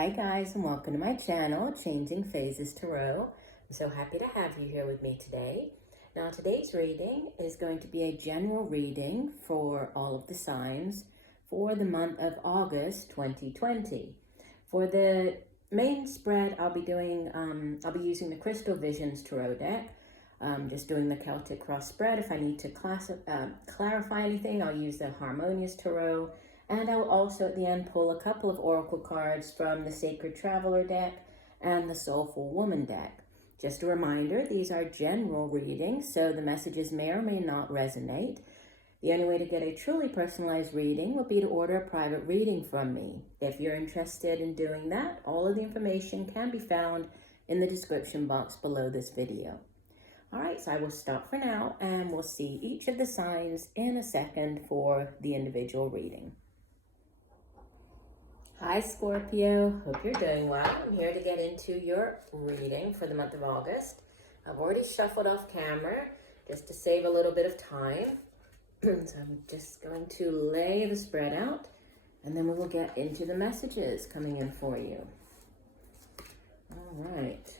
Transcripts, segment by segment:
Hi guys, and welcome to my channel, Changing Phases Tarot. I'm so happy to have you here with me today. Now today's reading is going to be a general reading for all of the signs for the month of August 2020. For the main spread, I'll be using the Crystal Visions Tarot deck. Just doing the Celtic Cross spread. If I need to clarify anything, I'll use the Harmonious Tarot. And I will also at the end pull a couple of oracle cards from the Sacred Traveler deck and the Soulful Woman deck. Just a reminder, these are general readings, so the messages may or may not resonate. The only way to get a truly personalized reading would be to order a private reading from me. If you're interested in doing that, all of the information can be found in the description box below this video. All right, so I will stop for now and we'll see each of the signs in a second for the individual reading. Hi Scorpio, hope you're doing well. I'm here to get into your reading for the month of August. I've already shuffled off camera just to save a little bit of time. So I'm just going to lay the spread out and then we will get into the messages coming in for you. All right.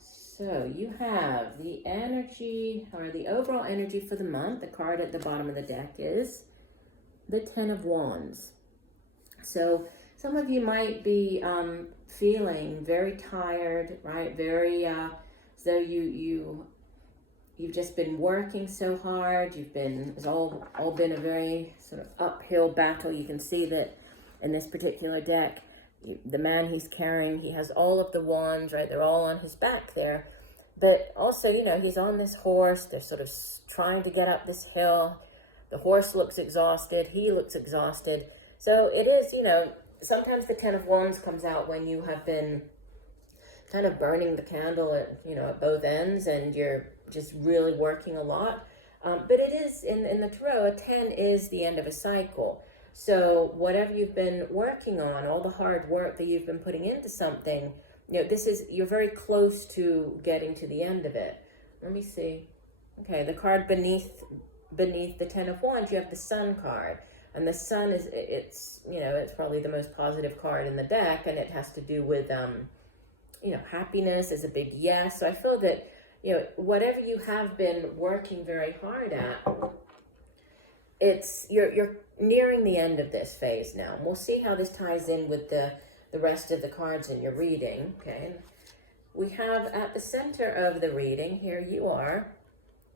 So you have the energy or the overall energy for the month. The card at the bottom of the deck is the Ten of Wands. So some of you might be feeling very tired, right? Very so you've just been working so hard. It's all been a very sort of uphill battle. You can see that in this particular deck, the man he's carrying, he has all of the wands, right? They're all on his back there. But also, you know, he's on this horse. They're sort of trying to get up this hill. The horse looks exhausted. He looks exhausted. So it is, you know, sometimes the Ten of Wands comes out when you have been kind of burning the candle at, you know, at both ends and you're just really working a lot. But it is, in the tarot, a 10 is the end of a cycle. So whatever you've been working on, all the hard work that you've been putting into something, you know, you're very close to getting to the end of it. Let me see. Okay, the card beneath the Ten of Wands, you have the Sun card. And the Sun it's probably the most positive card in the deck, and it has to do with, you know, happiness is a big yes. So I feel that, you know, whatever you have been working very hard at, you're nearing the end of this phase now. And we'll see how this ties in with the rest of the cards in your reading, okay? We have at the center of the reading, here you are,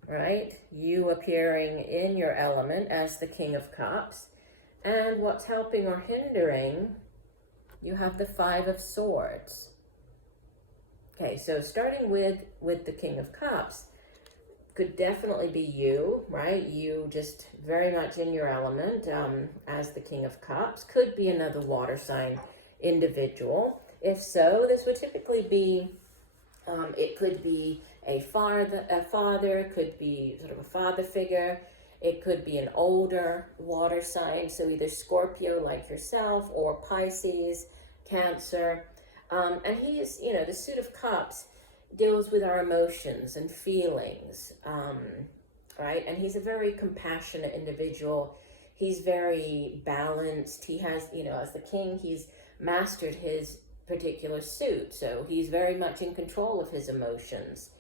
right? You appearing in your element as the King of Cups. And what's helping or hindering, you have the Five of Swords. Okay, so starting with the King of Cups, could definitely be you, right? You just very much in your element as the King of Cups. Could be another water sign individual. If so, this would typically be, it could be a father, could be sort of a father figure. It could be an older water sign, so either Scorpio like yourself or Pisces, Cancer. And he's, you know, the Suit of Cups deals with our emotions and feelings, right? And he's a very compassionate individual. He's very balanced. He has, you know, as the king, he's mastered his particular suit, so he's very much in control of his emotions.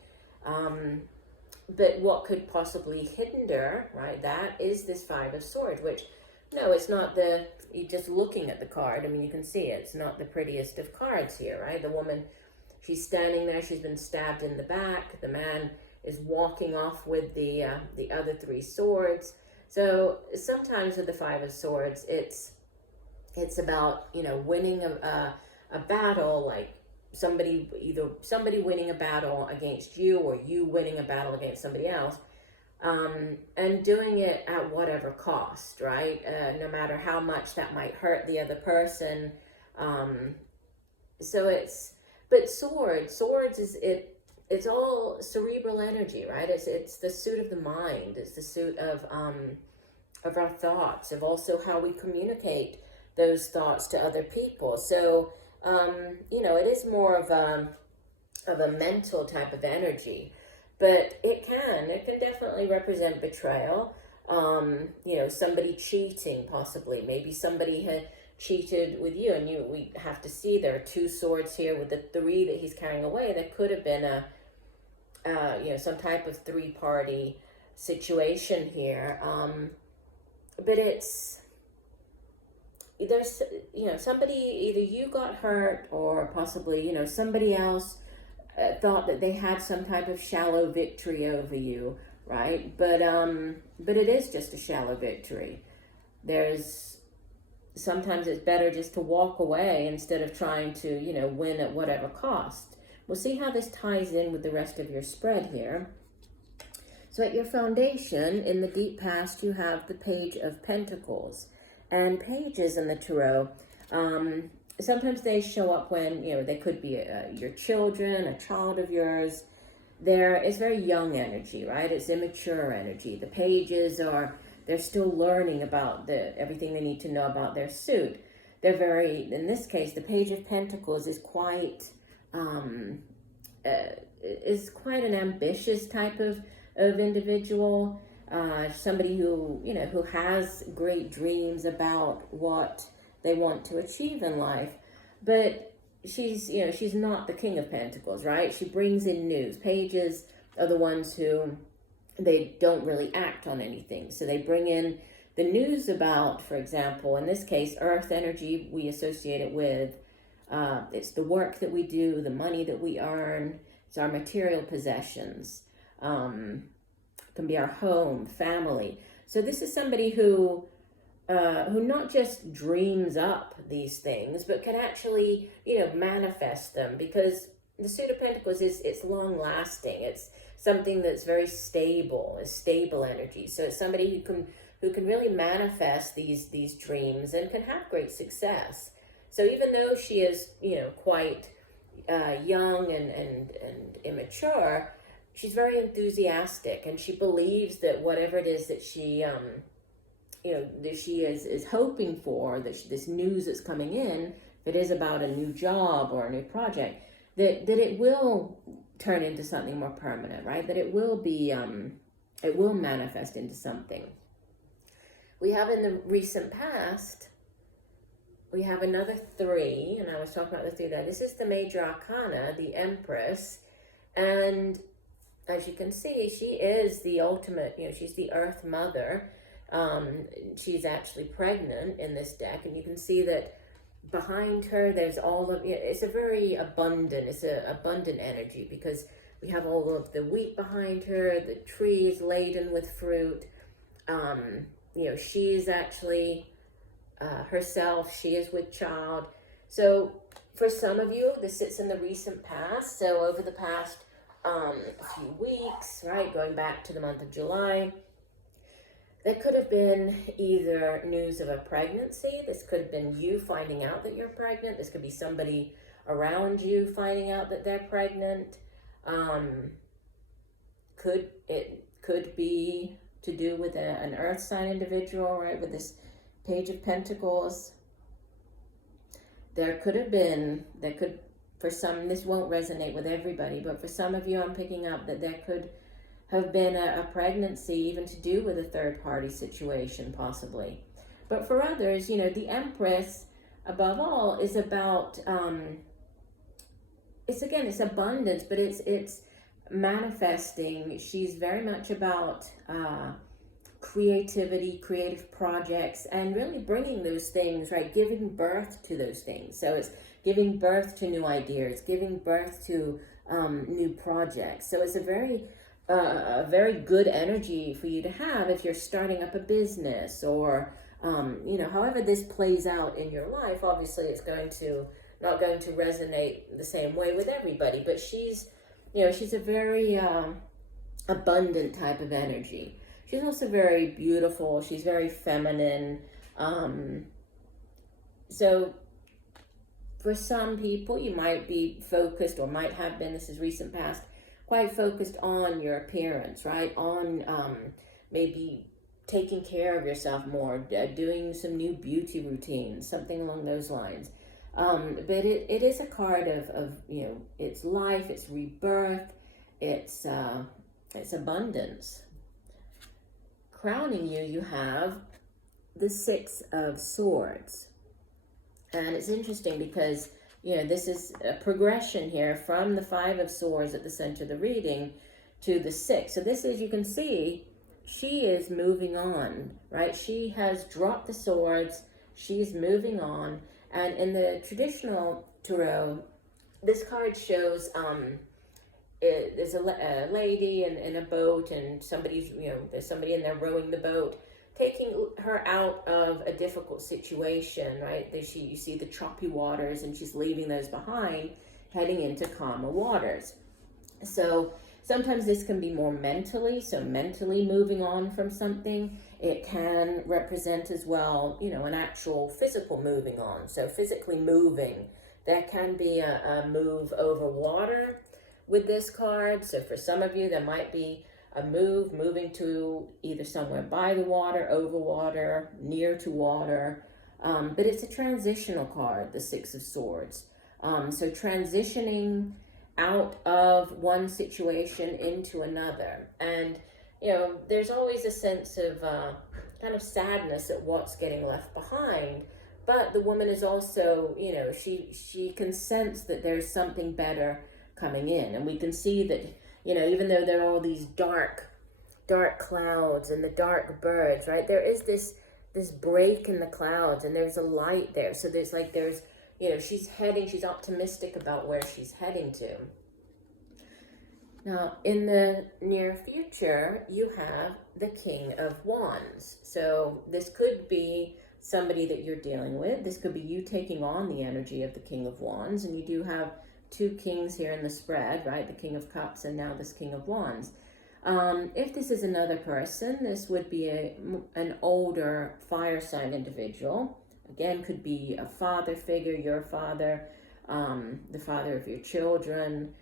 But what could possibly hinder, right, that is this Five of Swords, which, no, it's not you're just looking at the card. I mean, you can see it's not the prettiest of cards here, right? The woman, she's standing there, she's been stabbed in the back. The man is walking off with the other three swords. So sometimes with the Five of Swords, it's about, you know, winning a battle, like somebody winning a battle against you or you winning a battle against somebody else, and doing it at whatever cost, right? No matter how much that might hurt the other person. But swords it's all cerebral energy, right? It's the suit of the mind. It's the suit of our thoughts, of also how we communicate those thoughts to other people. So, you know, it is more of a mental type of energy, but it can definitely represent betrayal. You know, somebody cheating, possibly. Maybe somebody had cheated with you. And we have to see there are 2 swords here with the 3 that he's carrying away. There could have been some type of 3-party situation here. But there's, somebody, either you got hurt or possibly, somebody else thought that they had some type of shallow victory over you, right? But it is just a shallow victory. Sometimes it's better just to walk away instead of trying to, win at whatever cost. We'll see how this ties in with the rest of your spread here. So at your foundation, in the deep past, you have the Page of Pentacles. And pages in the tarot, sometimes they show up when, they could be your children, a child of yours. It's very young energy, right? It's immature energy. The pages they're still learning about everything they need to know about their suit. In this case, the Page of Pentacles is quite an ambitious type of individual. Somebody who has great dreams about what they want to achieve in life, but she's not the King of Pentacles, right? She brings in news. Pages are the ones who, they don't really act on anything. So they bring in the news about, for example, in this case, earth energy. We associate it with, it's the work that we do, the money that we earn. It's our material possessions. Can be our home, family. So this is somebody who not just dreams up these things, but can actually, manifest them, because the Suit of Pentacles it's long lasting. It's something that's very stable, a stable energy. So it's somebody who can really manifest these dreams and can have great success. So even though she is, quite young and immature, she's very enthusiastic, and she believes that whatever it is that she, that she is hoping for, this news that's coming in, if it is about a new job or a new project, that it will turn into something more permanent, right? That it will be, it will manifest into something. We have in the recent past, we have another 3, and I was talking about the 3 there. This is the Major Arcana, the Empress, and as you can see, she is the ultimate, she's the Earth Mother. She's actually pregnant in this deck, and you can see that behind her, there's all of, it's a very abundant, abundant energy, because we have all of the wheat behind her, the tree is laden with fruit. She is actually herself, she is with child. So for some of you, this sits in the recent past. So over the past a few weeks, right, going back to the month of July, there could have been either news of a pregnancy. This could have been you finding out that you're pregnant. This could be somebody around you finding out that they're pregnant. Could be to do with an earth sign individual, right, with this Page of Pentacles. For some, this won't resonate with everybody, but for some of you, I'm picking up that there could have been a pregnancy, even to do with a third-party situation, possibly. But for others, the Empress, above all, is about, it's abundance, but it's manifesting. She's very much about creativity, creative projects, and really bringing those things, right, giving birth to those things. So it's giving birth to new ideas, giving birth to new projects. So it's a very good energy for you to have if you're starting up a business, or however this plays out in your life. Obviously, it's not going to resonate the same way with everybody, but she's a very abundant type of energy. She's also very beautiful. She's very feminine. So for some people, you might be focused, or might have been, this is recent past, quite focused on your appearance, right? On maybe taking care of yourself more, doing some new beauty routines, something along those lines. But it is a card of it's life, it's rebirth, it's abundance. Crowning you, you have the 6 of Swords. And it's interesting because, you know, this is a progression here from the Five of Swords at the center of the reading to the Six. So this is, you can see, she is moving on, right? She has dropped the swords. She's moving on. And in the traditional tarot, this card shows there's a lady in a boat, and somebody's, you know, there's somebody in there rowing the boat, taking her out of a difficult situation, right? You see the choppy waters, and she's leaving those behind, heading into calmer waters. So sometimes this can be more mentally, so mentally moving on from something. It can represent as well, you know, an actual physical moving on. So physically moving. There can be a move over water with this card. So for some of you, there might be a moving to either somewhere by the water, over water, near to water. But it's a transitional card, the Six of Swords. So transitioning out of one situation into another. And, you know, there's always a sense of kind of sadness at what's getting left behind. But the woman is also, you know, she can sense that there's something better coming in. And we can see that, you know, even though there are all these dark clouds and the dark birds, right? There is this break in the clouds, and there's a light there. So there's, you know, she's optimistic about where she's heading to. Now, in the near future, you have the King of Wands. So this could be somebody that you're dealing with. This could be you taking on the energy of the King of Wands. And you do have two kings here in the spread, right? The King of Cups and now this King of Wands. If this is another person, this would be an older fire sign individual. Again, could be a father figure, your father, the father of your children.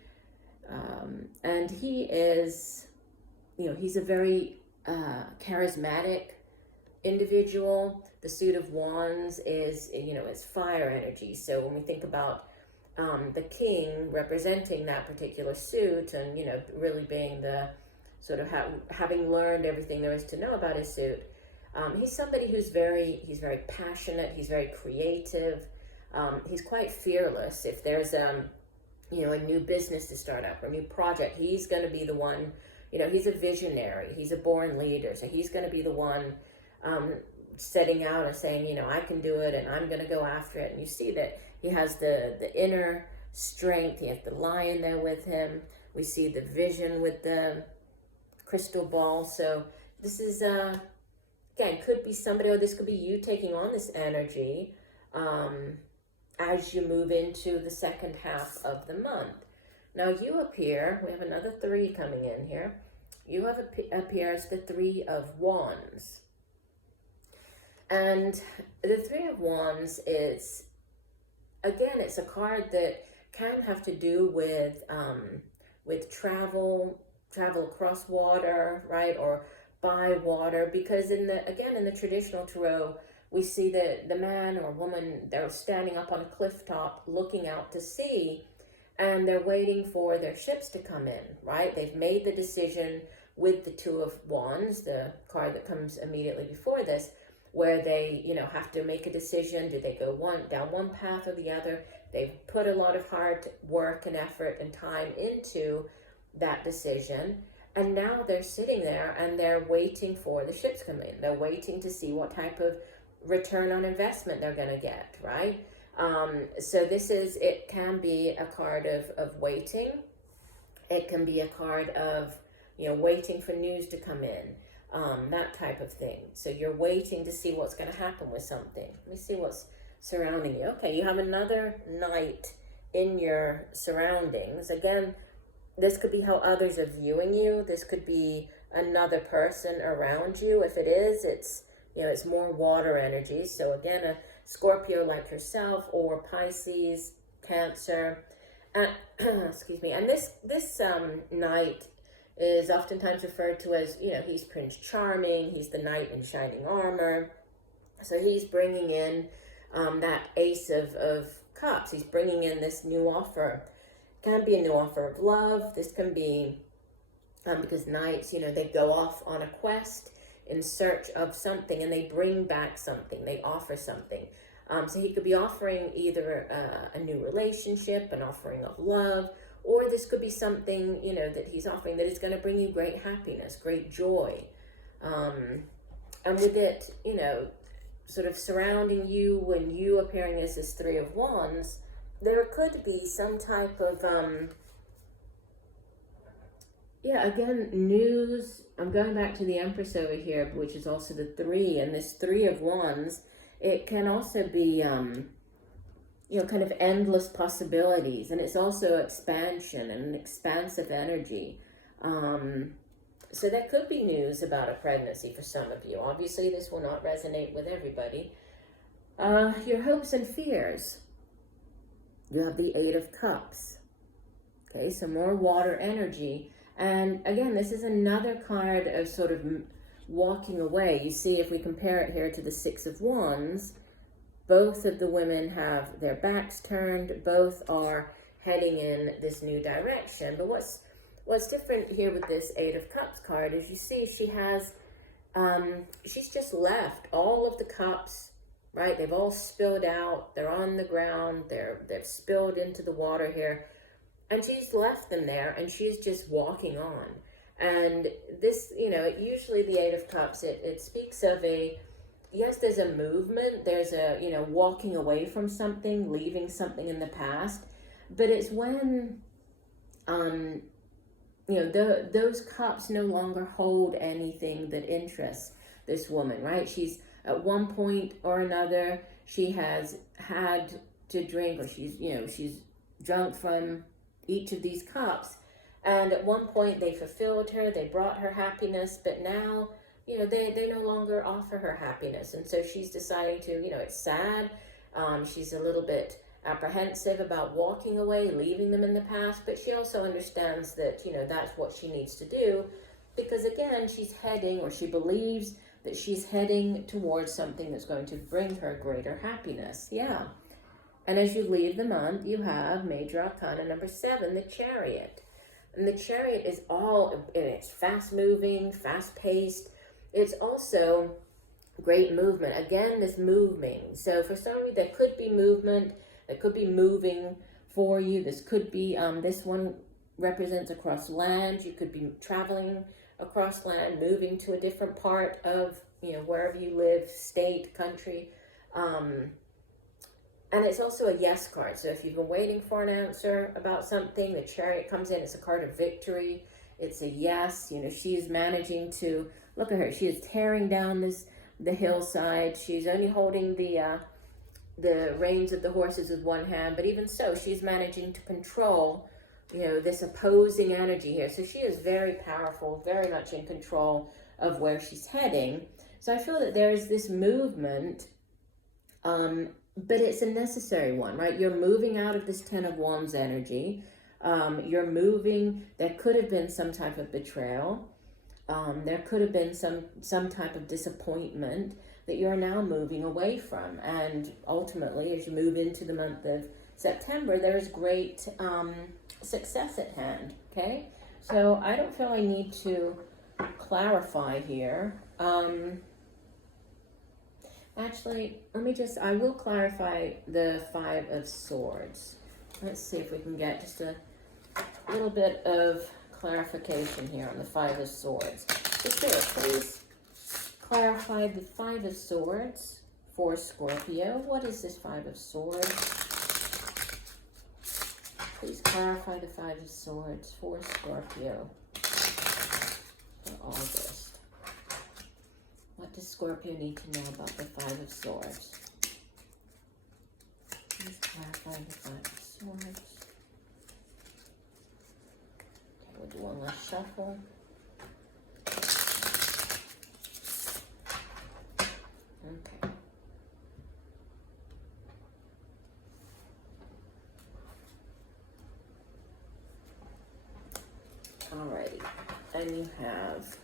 And he is, you know, he's a very charismatic individual. The suit of wands is, you know, it's fire energy. So when we think about the king representing that particular suit, and, you know, really being the sort of having learned everything there is to know about his suit, he's somebody he's very passionate, he's very creative, he's quite fearless. If there's you know, a new business to start up or a new project, he's going to be the one, you know, he's a visionary, he's a born leader, so he's going to be the one setting out and saying, you know, I can do it and I'm going to go after it. And you see that he has the inner strength, he has the lion there with him. We see the vision with the crystal ball. So this is, again, could be somebody, or this could be you taking on this energy as you move into the second half of the month. Now you appear, we have another 3 coming in here. You have appear as the 3 of Wands. And the 3 of Wands is, again, it's a card that can have to do with travel across water, right, or by water, because in the traditional tarot, we see that the man or woman, they're standing up on a cliff top looking out to sea, and they're waiting for their ships to come in, right? They've made the decision with the 2 of Wands, the card that comes immediately before this, where they, you know, have to make a decision. Do they go down one path or the other? They've put a lot of hard work and effort and time into that decision. And now they're sitting there and they're waiting for the ships to come in. They're waiting to see what type of return on investment they're going to get, right? So it can be a card of waiting. It can be a card of, you know, waiting for news to come in, that type of thing. So you're waiting to see what's going to happen with something. Let me see what's surrounding you. Okay, you have another knight in your surroundings. Again, this could be how others are viewing you. This could be another person around you. If it is, it's, you know, it's more water energy. So again, a Scorpio like yourself, or Pisces, Cancer, excuse me. And this knight is oftentimes referred to as, you know, he's Prince Charming. He's the knight in shining armor. So he's bringing in that Ace of Cups. He's bringing in this new offer. Can be a new offer of love. This can be because knights, you know, they go off on a quest in search of something, and they bring back something. They offer something. So he could be offering either a new relationship, an offering of love, or this could be something, you know, that he's offering that is going to bring you great happiness, great joy. And with it, you know, sort of surrounding you when you appearing as this Three of Wands, there could be some type of, yeah, again, news. I'm going back to the Empress over here, which is also the 3, and this Three of Wands, it can also be, you know, kind of endless possibilities, and it's also expansion and an expansive energy. So that could be news about a pregnancy for some of you. Obviously, this will not resonate with everybody. Your hopes and fears. You have the 8 of Cups. Okay, so more water energy. And again, this is another card of sort of walking away. You see, if we compare it here to the 6 of Wands, both of the women have their backs turned. Both are heading in this new direction. But what's different here with this 8 of Cups card is you see she has, she's just left all of the cups, right? They've all spilled out. They're on the ground. They've spilled into the water here. And she's left them there, and she's just walking on. And this, you know, usually the 8 of Cups, it speaks of a, yes, there's a movement. There's a, you know, walking away from something, leaving something in the past. But it's when, you know, those cups no longer hold anything that interests this woman, right? She's, at one point or another, she has had to drink, or she's, you know, she's drunk from each of these cups, and at one point they fulfilled her, they brought her happiness, but now, you know, they no longer offer her happiness, and so she's deciding to, you know, it's sad, she's a little bit apprehensive about walking away, leaving them in the past, but she also understands that, you know, that's what she needs to do, because again, she's heading, or she believes that she's heading towards something that's going to bring her greater happiness. Yeah. And as you leave the month, you have Major Arcana number 7, the Chariot. And the Chariot is all, it's fast-moving, fast-paced. It's also great movement. Again, this moving. So for some of you, there could be movement. There could be moving for you. This could be, this one represents across land. You could be traveling across land, moving to a different part of, you know, wherever you live, state, country. And it's also a yes card. So if you've been waiting for an answer about something, the Chariot comes in. It's a card of victory. It's a yes. You know, she is managing to, look at her. She is tearing down the hillside. She's only holding the reins of the horses with one hand. But even so, she's managing to control, you know, this opposing energy here. So she is very powerful, very much in control of where she's heading. So I feel that there is this movement, but it's a necessary one, right? You're moving out of this 10 of Wands energy. You're moving. There could have been some type of betrayal. There could have been some type of disappointment that you're now moving away from. And ultimately, as you move into the month of September, there's great success at hand, okay? So I don't feel I need to clarify here. Actually, I will clarify the 5 of Swords. Let's see if we can get just a little bit of clarification here on the 5 of Swords. Spirit, please clarify the 5 of Swords for Scorpio. What is this 5 of Swords? Please clarify the 5 of Swords for Scorpio for August. What does Scorpio need to know about the 5 of Swords? Please clarify the 5 of Swords. Okay, we'll do one last shuffle. Okay. Alrighty. And you have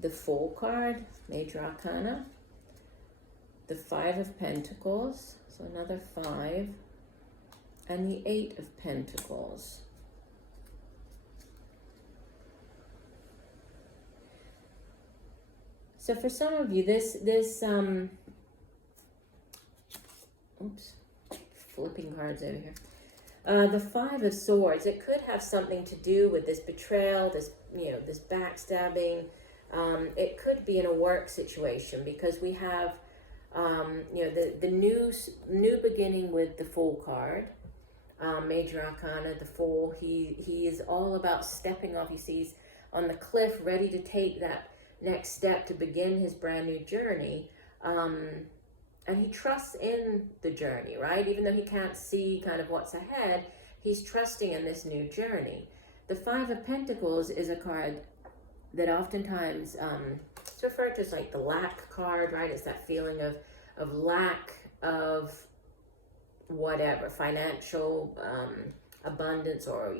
the Fool card, Major Arcana, the 5 of Pentacles, so another 5, and the 8 of Pentacles. So for some of you, this oops, flipping cards over here. The Five of Swords, it could have something to do with this betrayal, this, this backstabbing. It could be in a work situation because we have, the new beginning with the Fool card. Major Arcana, the Fool, he is all about stepping off. He sees on the cliff, ready to take that next step to begin his brand new journey. And he trusts in the journey, right? Even though he can't see kind of what's ahead, he's trusting in this new journey. The Five of Pentacles is a card that oftentimes it's referred to as like the lack card, right? It's that feeling of lack of whatever, financial abundance, or,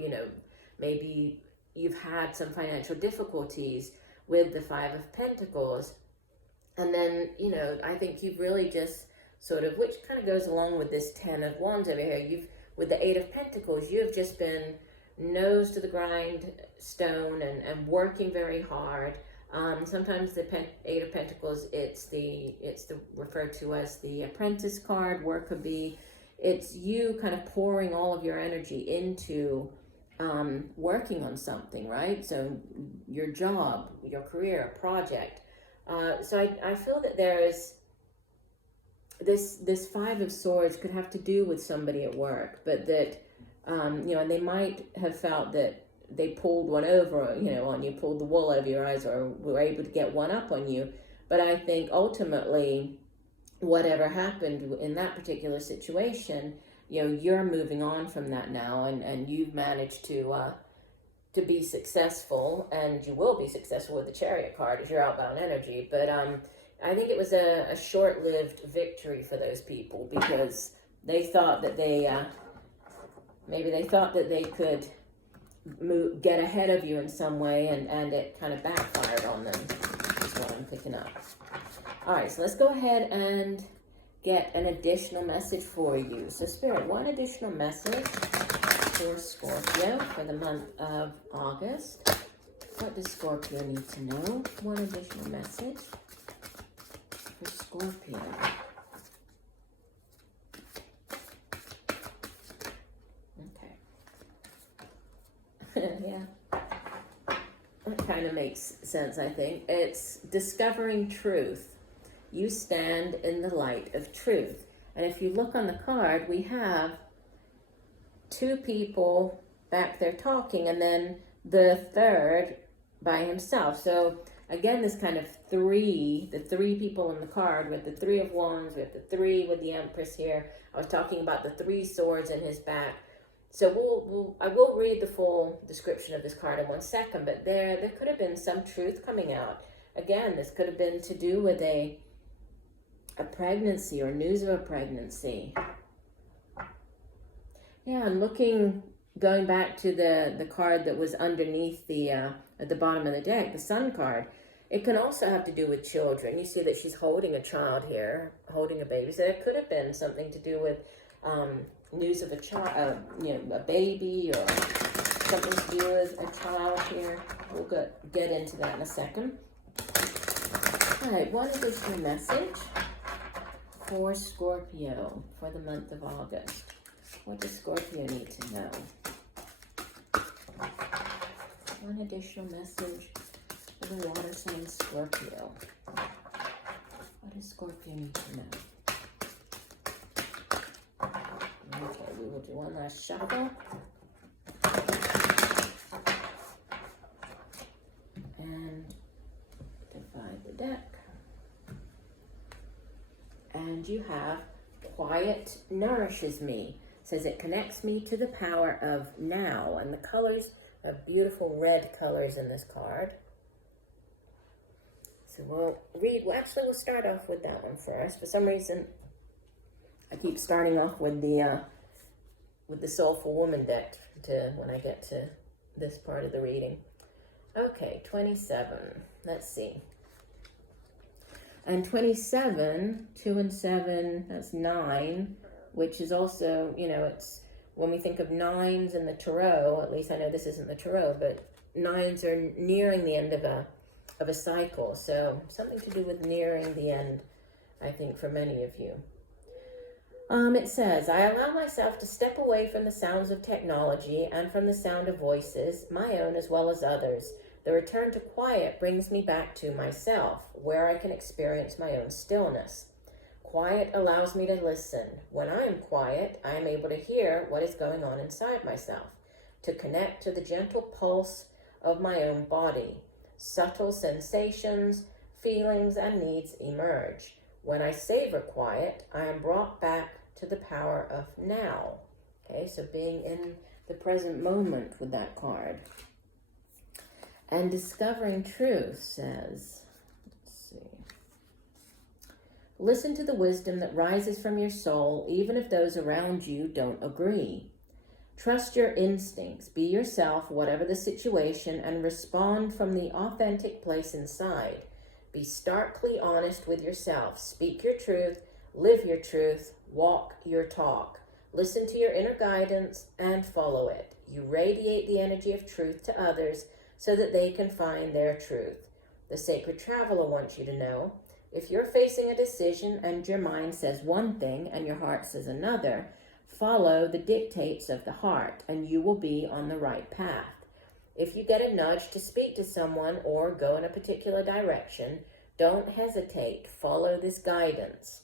maybe you've had some financial difficulties with the Five of Pentacles. And then, I think you've really just sort of, which kind of goes along with this Ten of Wands over here, with the Eight of Pentacles, you have just been nose to the grindstone and working very hard. Sometimes the Eight of Pentacles, it's referred to as the Apprentice card, worker bee. It's you kind of pouring all of your energy into working on something, right? So your job, your career, project. So I feel that there is this Five of Swords could have to do with somebody at work, but that, and they might have felt that they pulled one over, on you, pulled the wool over your eyes, or were able to get one up on you. But I think ultimately, whatever happened in that particular situation, you're moving on from that now, and you've managed to be successful, and you will be successful with the Chariot card as your outbound energy. But I think it was a short-lived victory for those people, because they thought that maybe they thought that they could get ahead of you in some way, and it kind of backfired on them, is what I'm picking up. All right, so let's go ahead and get an additional message for you. So Spirit, one additional message for Scorpio for the month of August. What does Scorpio need to know? One additional message for Scorpio. Okay. Yeah. That kind of makes sense, I think. It's discovering truth. You stand in the light of truth. And if you look on the card, we have two people back there talking, and then the third by himself. So again, this kind of the three people in the card, with the Three of Wands, we have the three with the Empress here. I was talking about the three swords in his back. So I will read the full description of this card in 1 second, but there could have been some truth coming out. Again, this could have been to do with a pregnancy or news of a pregnancy. Yeah, and going back to the card that was underneath at the bottom of the deck, the Sun card, it can also have to do with children. You see that she's holding a child here, holding a baby. So it could have been something to do with news of a child, a baby, or something to do with a child here. We'll get into that in a second. All right, one additional message for Scorpio for the month of August. What does Scorpio need to know? One additional message for the water sign Scorpio. What does Scorpio need to know? Okay, we will do one last shuffle. And divide the deck. And you have quiet nourishes me. It says it connects me to the power of now. And the colors are beautiful red colors in this card. So we'll start off with that one first. For some reason, I keep starting off with the Soulful Woman deck when I get to this part of the reading. Okay, 27. Let's see. And 27, 2 and 7, that's 9, which is also, it's when we think of nines in the tarot, at least I know this isn't the tarot, but nines are nearing the end of a cycle. So something to do with nearing the end, I think, for many of you. It says, I allow myself to step away from the sounds of technology and from the sound of voices, my own as well as others. The return to quiet brings me back to myself, where I can experience my own stillness. Quiet allows me to listen. When I am quiet, I am able to hear what is going on inside myself, to connect to the gentle pulse of my own body. Subtle sensations, feelings, and needs emerge. When I savor quiet, I am brought back to the power of now. Okay, so being in the present moment with that card. And discovering truth says, let's see. Listen to the wisdom that rises from your soul, even if those around you don't agree. Trust your instincts. Be yourself, whatever the situation, and respond from the authentic place inside. Be starkly honest with yourself. Speak your truth, live your truth, walk your talk. Listen to your inner guidance and follow it. You radiate the energy of truth to others so that they can find their truth. The sacred traveler wants you to know, if you're facing a decision and your mind says one thing and your heart says another, follow the dictates of the heart and you will be on the right path. If you get a nudge to speak to someone or go in a particular direction, don't hesitate. Follow this guidance.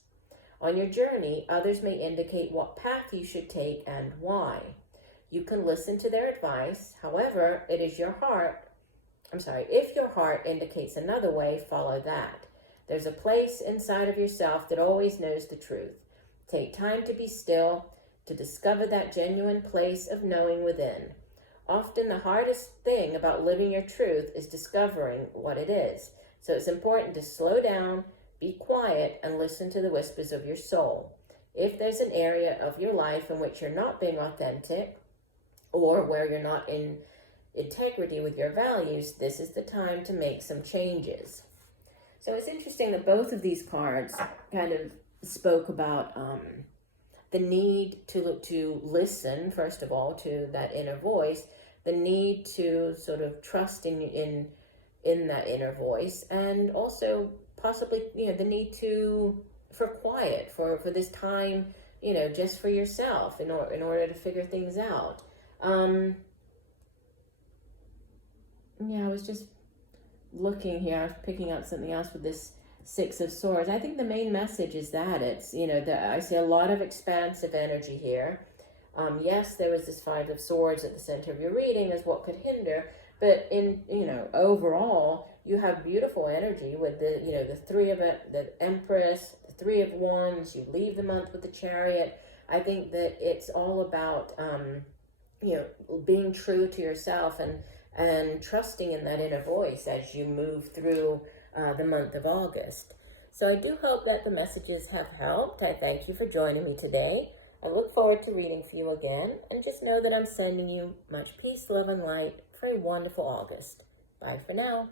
On your journey, others may indicate what path you should take and why. You can listen to their advice. However, if your heart indicates another way, follow that. There's a place inside of yourself that always knows the truth. Take time to be still, to discover that genuine place of knowing within. Often the hardest thing about living your truth is discovering what it is. So it's important to slow down, be quiet, and listen to the whispers of your soul. If there's an area of your life in which you're not being authentic, or where you're not in integrity with your values, this is the time to make some changes. So it's interesting that both of these cards kind of spoke about the need to listen, first of all, to that inner voice, the need to sort of trust in that inner voice, and also possibly, the need for quiet, for this time, just for yourself in order to figure things out. I was just looking here, I was picking out something else with this Six of Swords. I think the main message is that it's, I see a lot of expansive energy here. Yes, there was this Five of Swords at the center of your reading as what could hinder, but overall, you have beautiful energy with the Three of it, the Empress, the Three of Wands. You leave the month with the Chariot. I think that it's all about, being true to yourself and trusting in that inner voice as you move through the month of August. So I do hope that the messages have helped. I thank you for joining me today. I look forward to reading for you again, and just know that I'm sending you much peace, love, and light for a wonderful August. Bye for now.